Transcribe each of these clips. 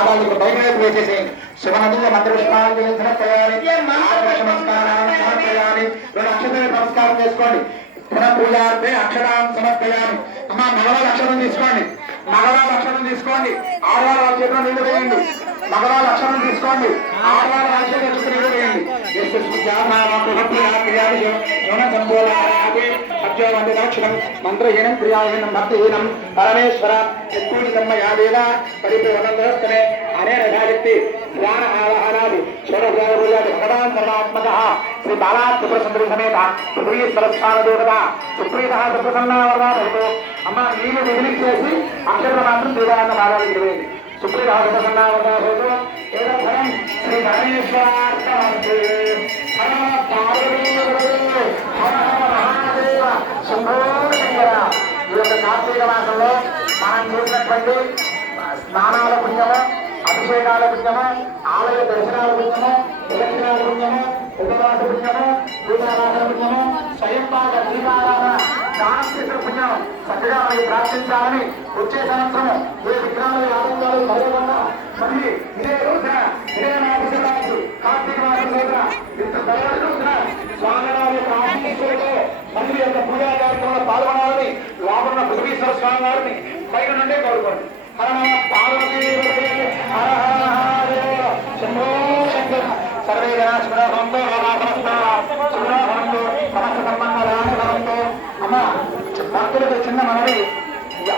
పాదాలకు బయట వేసేసేయండి శివనదుల మంత్ర పుష్పాలు సమర్పయాలి రెండు అక్షతలు నమస్కారం చేసుకోండి. పూజార్థే అక్షరాన్ని సమర్పయాలి. అమ్మ మగవాళ్ళ అక్షరం తీసుకోండి. మగవాళ్ళ అక్షరం తీసుకోండి. ఆడవాళ్ళ చేతిలో నీళ్ళు వేయండి మగవాళ్ళ అక్షరం తీసుకోండి. ఆడవాళ్ళ రాజ్యం తెచ్చుకుని నీళ్ళు వేయండి సంపూర్ణాక్షరం మంత్రహీనం క్రియాహీనం భక్తిహీనం పరమేశ్వర యత్పూజితమ్మ యాదేవ పరిపూర్ణమే అనే రథాశక్తి జ్ఞాన ఆవాహనాది షోడశోజాది భగవాన్ సర్వాత్మక శ్రీ బాలా సుందరి సమేత పృథ్వీ సరస్వాన దేవత సుప్రీత సుప్రసన్నావరణతో అమ్మ నీళ్ళు మిగిలించేసి అక్షరం మాత్రం శ్రీరామ బాగా ఇరవేది సుప్రీత సుప్రసన్నావరణతో ఏదం శ్రీ గణేశ్వరార్థమస్తు హర పార్వతీ హర హర మహాదేవ శంభో శంకర ఈ యొక్క కార్తీక మాసంలో మనం చేసినటువంటి స్నానాల పుణ్యము అభిషేకాల పుణ్యము ఆలయ దర్శనాల పుణ్యము దక్షిణాల పుణ్యము ఉపవాస పుణ్యము పూజారాధన పుణ్యము స్వయంపాక దీపారాధన దానం చేసిన పుణ్యం చక్కగా మనకి ప్రార్థించాలని వచ్చే సంవత్సరం ఏ విగ్రహాలు ఆనందాలు కలగకుండా మళ్ళీ ఇదే రోజున ఇదే నాటి కార్తీక మాసం రోజున ఇంత దయాలు రోజున స్వామివారి యొక్క ఆశీస్సులతో మళ్ళీ యొక్క పూజా కార్యక్రమం లోపల స్వామి వారిని పైన నుండే కోరుకోండి. హర పార్వతీ హర హర శంభో శంకర సర్వే జనాశ్వరంతో సమస్త సంబంధ రామతో అమ్మ భక్తులకు చిన్న మనవి.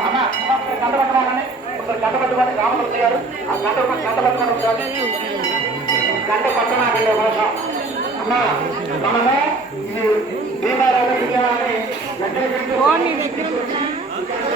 అమ్మ గంట పట్టవాలని ఒకరు గంట పట్టుకొని రామకృష్ణ గారు ఆ గంట గంట పట్టుకొని ఒకసారి. గంట పట్టణాకండి అమ్మ మనము ఇది దీపారాధన విగ్రహాన్ని వెంటనే Okay.